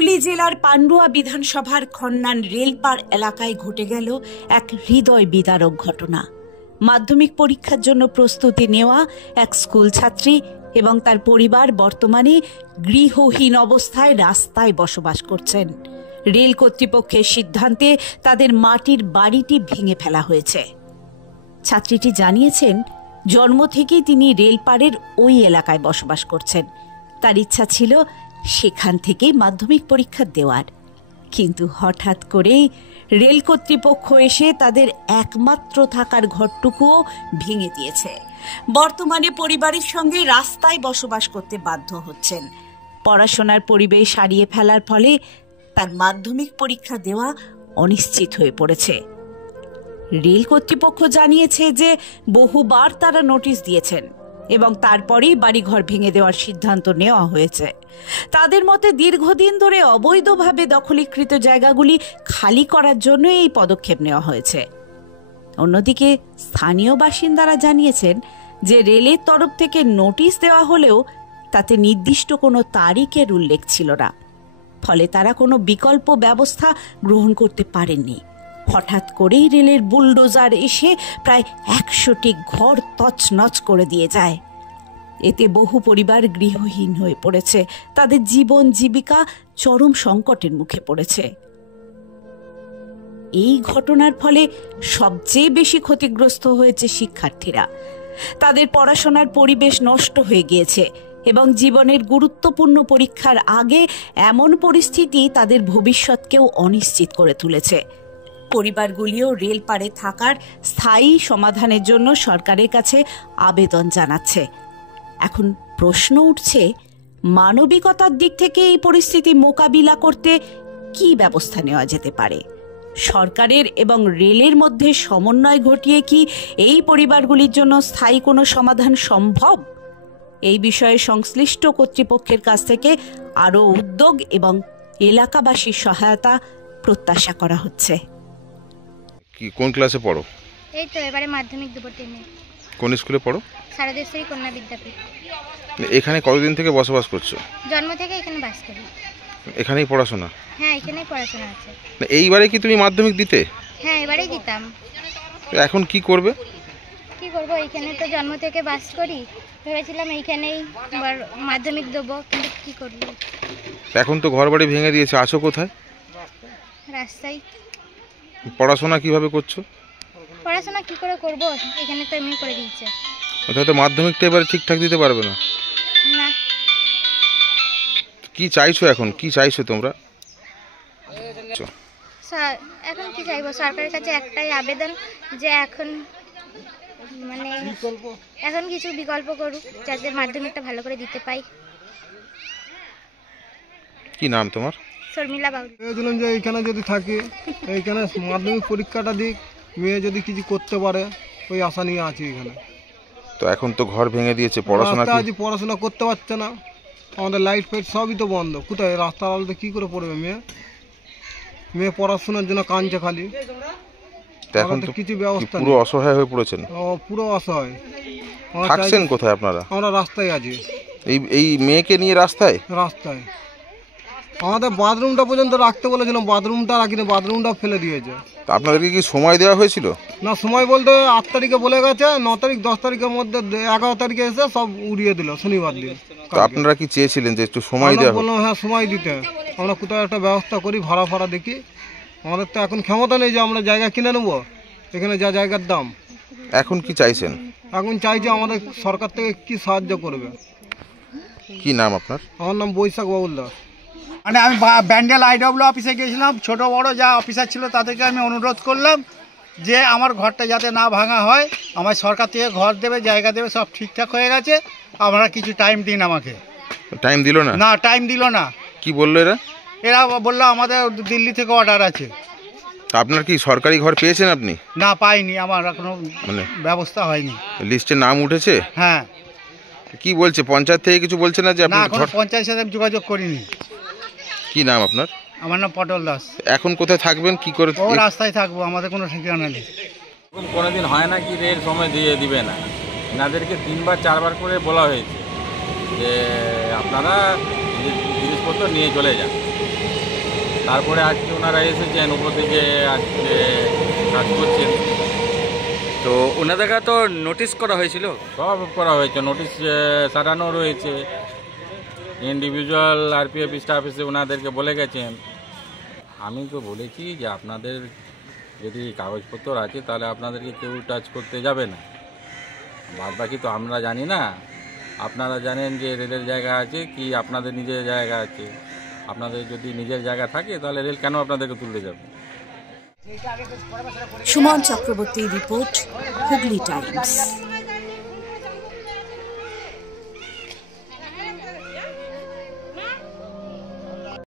হুগলি জেলার পান্ডুয়া বিধানসভার খন্নান রেলপাড় এলাকায় ঘটে গেল এক হৃদয় বিদারক ঘটনা। মাধ্যমিক পরীক্ষার জন্য প্রস্তুতি নেওয়া এক স্কুল ছাত্রী এবং তার পরিবার বর্তমানে গৃহহীন অবস্থায় রাস্তায় বসবাস করছেন। রেল কর্তৃপক্ষের সিদ্ধান্তে তাদের মাটির বাড়িটি ভেঙে ফেলা হয়েছে। ছাত্রীটি জানিয়েছেন, জন্ম থেকেই তিনি রেলপাড়ের ওই এলাকায় বসবাস করছেন। তার ইচ্ছা ছিল সেখান থেকেই মাধ্যমিক পরীক্ষা দেওয়ার, কিন্তু হঠাৎ করেই রেল কর্তৃপক্ষ এসে তাদের একমাত্র থাকার ঘরটুকুও ভেঙে দিয়েছে। বর্তমানে পরিবারের সঙ্গে রাস্তায় বসবাস করতে বাধ্য হচ্ছেন। পড়াশোনার পরিবেশ হারিয়ে ফেলার ফলে তার মাধ্যমিক পরীক্ষা দেওয়া অনিশ্চিত হয়ে পড়েছে। রেল কর্তৃপক্ষ জানিয়েছে যে বহুবার তারা নোটিশ দিয়েছেন এবং তারপরেই বাড়িঘর ভেঙে দেওয়ার সিদ্ধান্ত নেওয়া হয়েছে। তাদের মতে দীর্ঘদিন ধরে অবৈধভাবে দখলীকৃত জায়গাগুলি খালি করার জন্য এই পদক্ষেপ নেওয়া হয়েছে। অন্যদিকে স্থানীয় বাসিন্দারা জানিয়েছেন যে রেলের তরফ থেকে নোটিশ দেওয়া হলেও তাতে নির্দিষ্ট কোনো তারিখের উল্লেখ ছিল না, ফলে তারা কোনো বিকল্প ব্যবস্থা গ্রহণ করতে পারেননি। হঠাৎ করেই রেলের বুলডোজার এসে প্রায় 100টি ঘর তছনছ করে দিয়ে যায়। এতে বহু পরিবার গৃহহীন হয়ে পড়েছে, তাদের জীবন জীবিকা চরম সংকটের মুখে পড়েছে। এই ঘটনার ফলে সবচেয়ে বেশি ক্ষতিগ্রস্ত হয়েছে শিক্ষার্থীরা। তাদের পড়াশোনার পরিবেশ নষ্ট হয়ে গিয়েছে এবং জীবনের গুরুত্বপূর্ণ পরীক্ষার আগে এমন পরিস্থিতি তাদের ভবিষ্যৎকেও অনিশ্চিত করে তুলেছে। পরিবারগুলিও রেলপাড়ে থাকার স্থায়ী সমাধানের জন্য সরকারের কাছে আবেদন জানাচ্ছে। এখন প্রশ্ন উঠছে, মানবিকতার দিক থেকে এই পরিস্থিতি মোকাবিলা করতে কি ব্যবস্থা নেওয়া যেতে পারে? সরকারের এবং রেলের মধ্যে সমন্বয় ঘটিয়ে কি এই পরিবারগুলির জন্য স্থায়ী কোনো সমাধান সম্ভব? এই বিষয়ে সংশ্লিষ্ট কর্তৃপক্ষের কাছ থেকে আরও উদ্যোগ এবং এলাকাবাসীর সহায়তা প্রত্যাশা করা হচ্ছে। কি কোন ক্লাসে পড়ো? এই তো এবারে মাধ্যমিক দেব 10-এ। কোন স্কুলে পড়ো? সারদেশ্বরী কন্যা বিদ্যাপীঠ। এখানে কতদিন থেকে বসবাস করছো? জন্ম থেকে এখানে বাস করি। এখানেই পড়াশোনা? হ্যাঁ, এখানেই পড়াশোনা আছে। এইবারে কি তুমি মাধ্যমিক দিতে? হ্যাঁ, এবারেই দিতাম। এখন কি করবে? কি করব, এখানে তো জন্ম থেকে বাস করি, ভেবেছিলাম এইখানেই মাধ্যমিক দেবো, কিন্তু কি করব। এখন তো ঘরবাড়ি ভেঙে দিয়েছে, আছো কোথায়? রাস্তায়। পড়াশোনা কিভাবে করছো? পড়াশোনা কি করে করব, এখানে তো এমনি করে দিয়েছে। হয়তো মাধ্যমিকটা এবারে ঠিকঠাক দিতে পারবে না। না। কি চাইছো এখন, কি চাইছো তোমরা? এখন কি চাইবো, সরকারের কাছে একটাই আবেদন যে এখন কিছু বিকল্প করুক, যাতে মাধ্যমিকটা ভালো করে দিতে পাই। কি নাম তোমার? শর্মিলা বাউরি। বলেছিলাম যে এইখানে যদি থাকি, এইখানে মাধ্যমিক পরীক্ষাটা দিক, মেয়ে যদি কিছু করতে পারে, ওই আশা নিয়ে আছি এখানে। তো এখন তো ঘর ভেঙে দিয়েছে, পড়াশোনা পড়াশোনা করতে পারছে না, আমাদের লাইট ফাইট সবই তো বন্ধ। কোথায় রাস্তার আলোতে কি করে পড়বে মেয়ে পড়াশোনার জন্য কাঁদছে খালি। এখন তো কিছু ব্যবস্থা পুরো অসহায় হয়ে পড়েছেন। পুরো অসহায়। থাকছেন কোথায় আপনারা? আমরা রাস্তায় আছি। এই মেয়েকে নিয়ে রাস্তায়? আমাদের বাথরুমটা পর্যন্ত রাখতে বলেছিলাম, বাথরুমটা রাখিনি, বাথরুমটা ফেলে দিয়েছে। আপনাদেরকে কি সময় দেওয়া হয়েছিল? না, সময় বলতে 8 তারিখে বলে গেছে, 9 তারিখ 10 তারিখের মধ্যে 11 তারিখে এসে সব উড়িয়ে দিল শনিবার দিন। আপনারা কি চেয়েছিলেন যে একটু সময় দেওয়া? বললাম হ্যাঁ, সময় দিতে, আমরা কোথাও একটা ব্যবস্থা করি, ভাড়া দেখি। আমাদের তো এখন ক্ষমতা নেই যে আমরা জায়গা কিনে নেবো, এখানে যা জায়গার দাম। এখন কি চাইছেন? এখন চাইছি আমাদের সরকার থেকে কি সাহায্য করবে। কি নাম আপনার? আমার নাম বৈশাখ বাবুল দাস। মানে আমি ব্যান্ডেল IW অফিসে গিয়েছিলাম, ছোট বড় যা অফিসার ছিল তাদেরকে আমি অনুরোধ করলাম যে আমার ঘরটা যাতে না ভাঙা হয়, আমার সরকার থেকে ঘর দেবে, জায়গা দেবে, সব ঠিকঠাক হয়ে গেছে, আপনারা কিছু টাইম দিন আমাকে। টাইম দিল না? না, টাইম দিল না। কি বললো এরা বললো আমাদের দিল্লি থেকে অর্ডার আছে। আপনার কি সরকারি ঘর পেয়েছেন আপনি? না, পাইনি, আমার এখনো ব্যবস্থা হয়নি। লিস্টে নাম উঠেছে? হ্যাঁ। কি বলছে পঞ্চায়েত থেকে? কিছু বলছে না যে না, এখন পঞ্চায়েতের সাথে যোগাযোগ করিনি। কি নাম আপনার? আমার নাম পটল দাস। এখন কোথায় থাকবেন, কি করে? ও রাস্তায় থাকবো, আমাদের কোনো ঠিকানা নেই। কোনোদিন হয় না কি রেল সময় দিয়ে দিবে না, এনাদেরকে 3বার 4বার করে বলা হয়েছে যে আপনারা জিনিসপত্র নিয়ে চলে যান, তারপরে আজকে ওনারা এসেছেন উপর থেকে আজকে কাজ করছেন। তো ওনাদের তো নোটিশ করা হয়েছিল? সব করা হয়েছে, নোটিশ সারানো রয়েছে। ইন্ডিভিজুয়াল আরপিএফ স্টাফ এসে ওনাদেরকে বলে গেছেন। আমি তো বলেছি যে আপনাদের যদি কাগজপত্র আছে তাহলে আপনাদেরকে কেউ টাচ করতে যাবে না, বাদ বাকি তো আমরা জানি না। আপনারা জানেন যে রেলের জায়গা আছে কি আপনাদের নিজের জায়গা আছে। আপনাদের যদি নিজের জায়গা থাকে তাহলে রেল কেন আপনাদেরকে তুলতে যাবে? সুমন চক্রবর্তীর রিপোর্ট, হুগলি টাইমস।